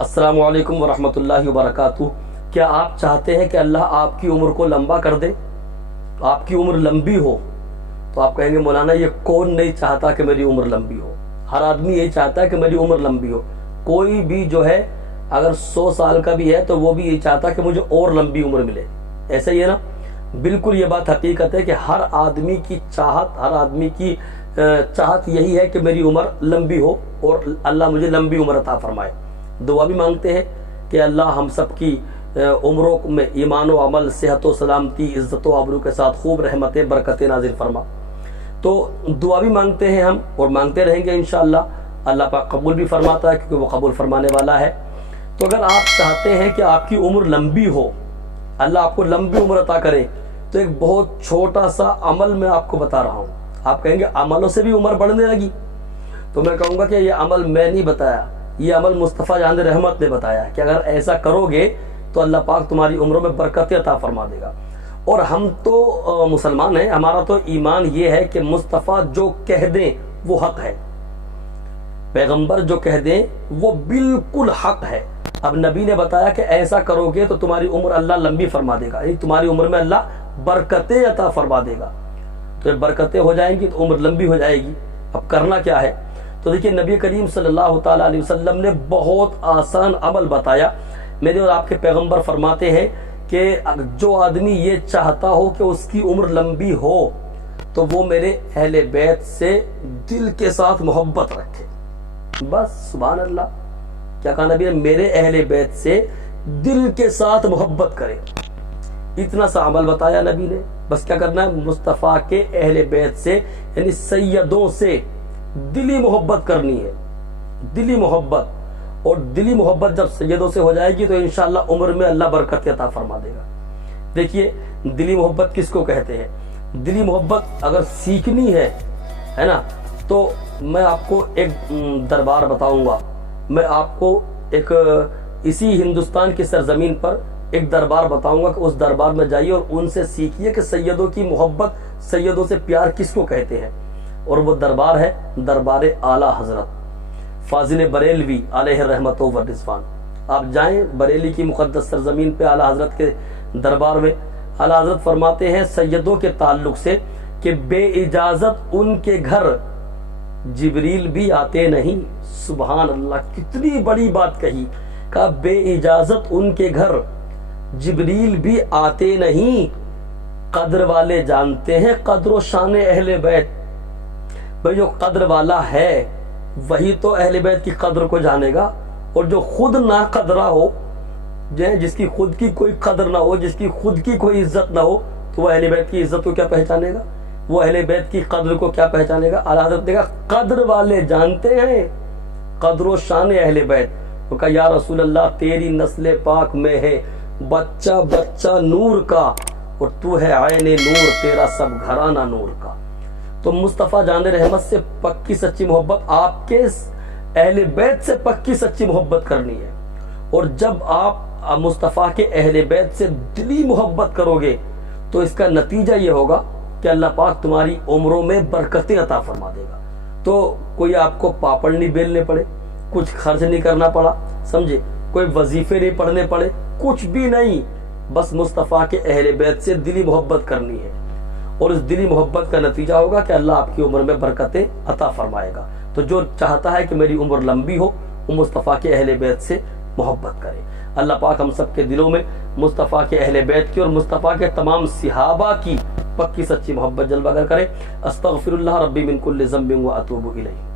السلام علیکم ورحمۃ اللہ وبرکاتہ۔ کیا آپ چاہتے ہیں کہ اللہ آپ کی عمر کو لمبا کر دے، آپ کی عمر لمبی ہو؟ تو آپ کہیں گے مولانا یہ کون نہیں چاہتا کہ میری عمر لمبی ہو؟ ہر آدمی یہی چاہتا ہے کہ میری عمر لمبی ہو۔ کوئی بھی جو ہے اگر 100 سال کا بھی ہے تو وہ بھی یہی چاہتا ہے کہ مجھے اور لمبی عمر ملے۔ ایسا ہی ہے نا؟ بالکل یہ بات حقیقت ہے کہ ہر آدمی کی چاہت، ہر آدمی کی چاہت یہی ہے کہ میری عمر لمبی ہو اور اللہ مجھے لمبی عمر عطا فرمائے۔ دعا بھی مانگتے ہیں کہ اللہ ہم سب کی عمروں میں ایمان و عمل، صحت و سلامتی، عزت و آبرو کے ساتھ خوب رحمتیں برکتیں نازل فرما۔ تو دعا بھی مانگتے ہیں ہم اور مانگتے رہیں گے انشاءاللہ۔ اللہ پاک قبول بھی فرماتا ہے کیونکہ وہ قبول فرمانے والا ہے۔ تو اگر آپ چاہتے ہیں کہ آپ کی عمر لمبی ہو، اللہ آپ کو لمبی عمر عطا کرے، تو ایک بہت چھوٹا سا عمل میں آپ کو بتا رہا ہوں۔ آپ کہیں گے عملوں سے بھی عمر بڑھنے لگی؟ تو میں کہوں گا کہ یہ عمل میں نہیں بتایا، یہ عمل مصطفیٰ جان رحمت نے بتایا کہ اگر ایسا کرو گے تو اللہ پاک تمہاری عمروں میں برکت عطا فرما دے گا۔ اور ہم تو مسلمان ہیں، ہمارا تو ایمان یہ ہے کہ مصطفیٰ جو کہہ دیں وہ حق ہے، پیغمبر جو کہہ دیں وہ بالکل حق ہے۔ اب نبی نے بتایا کہ ایسا کرو گے تو تمہاری عمر اللہ لمبی فرما دے گا، یعنی تمہاری عمر میں اللہ برکتیں عطا فرما دے گا۔ تو جب برکتیں ہو جائیں گی تو عمر لمبی ہو جائے گی۔ اب کرنا کیا ہے؟ تو دیکھیے نبی کریم صلی اللہ تعالیٰ علیہ وسلم نے بہت آسان عمل بتایا۔ میرے اور آپ کے پیغمبر فرماتے ہیں کہ جو آدمی یہ چاہتا ہو کہ اس کی عمر لمبی ہو تو وہ میرے اہل بیت سے دل کے ساتھ محبت رکھے۔ بس سبحان اللہ، کیا کہا نبی نے؟ میرے اہل بیت سے دل کے ساتھ محبت کرے۔ اتنا سا عمل بتایا نبی نے۔ بس کیا کرنا ہے؟ مصطفیٰ کے اہل بیت سے یعنی سیدوں سے دلی محبت کرنی ہے، دلی محبت۔ اور دلی محبت جب سیدوں سے ہو جائے گی تو انشاءاللہ عمر میں اللہ برکت عطا فرما دے گا۔ دیکھیے دلی محبت کس کو کہتے ہیں؟ دلی محبت اگر سیکھنی ہے نا، تو میں آپ کو ایک دربار بتاؤں گا۔ میں آپ کو ایک اسی ہندوستان کی سرزمین پر ایک دربار بتاؤں گا کہ اس دربار میں جائیے اور ان سے سیکھیے کہ سیدوں کی محبت، سیدوں سے پیار کس کو کہتے ہیں۔ اور وہ دربار ہے دربار اعلیٰ حضرت فاضل بریلوی علیہ رحمت و رضوان۔ آپ جائیں بریلی کی مقدس سرزمین پہ اعلیٰ حضرت کے دربار میں۔ اعلیٰ حضرت فرماتے ہیں سیدوں کے تعلق سے کہ بے اجازت ان کے گھر جبریل بھی آتے نہیں۔ سبحان اللہ، کتنی بڑی بات کہی، کہا بے اجازت ان کے گھر جبریل بھی آتے نہیں۔ قدر والے جانتے ہیں قدر و شان اہل بیت۔ بھئی جو قدر والا ہے وہی تو اہل بیت کی قدر کو جانے گا، اور جو خود نا قدرہ ہو، جس کی خود کی کوئی قدر نہ ہو، جس کی خود کی کوئی عزت نہ ہو، تو وہ اہل بیت کی عزت کو کیا پہچانے گا؟ وہ اہل بیت کی قدر کو کیا پہچانے گا؟ اعلیٰ حضرت نے کہا قدر والے جانتے ہیں قدر و شان اہل بیت۔ تو کہا یا رسول اللہ تیری نسل پاک میں ہے بچہ بچہ نور کا، اور تو ہے عین نور، تیرا سب گھرانہ نور کا۔ تو مصطفیٰ جان رحمت سے پکی سچی محبت، آپ کے اہل بیت سے پکی سچی محبت کرنی ہے۔ اور جب آپ مصطفیٰ کے اہل بیت سے دلی محبت کرو گے تو اس کا نتیجہ یہ ہوگا کہ اللہ پاک تمہاری عمروں میں برکتیں عطا فرما دے گا۔ تو کوئی آپ کو پاپڑ نہیں بیلنے پڑے، کچھ خرچ نہیں کرنا پڑا، سمجھے؟ کوئی وظیفے نہیں پڑھنے پڑے، کچھ بھی نہیں، بس مصطفیٰ کے اہل بیت سے دلی محبت کرنی ہے۔ اور اس دلی محبت کا نتیجہ ہوگا کہ اللہ آپ کی عمر میں برکتیں عطا فرمائے گا۔ تو جو چاہتا ہے کہ میری عمر لمبی ہو وہ مصطفیٰ کے اہل بیت سے محبت کرے۔ اللہ پاک ہم سب کے دلوں میں مصطفیٰ کے اہل بیت کی اور مصطفیٰ کے تمام صحابہ کی پکی سچی محبت جلوہ گر کرے۔ استغفر اللہ ربی من کل ذنب و اتوب الیہ۔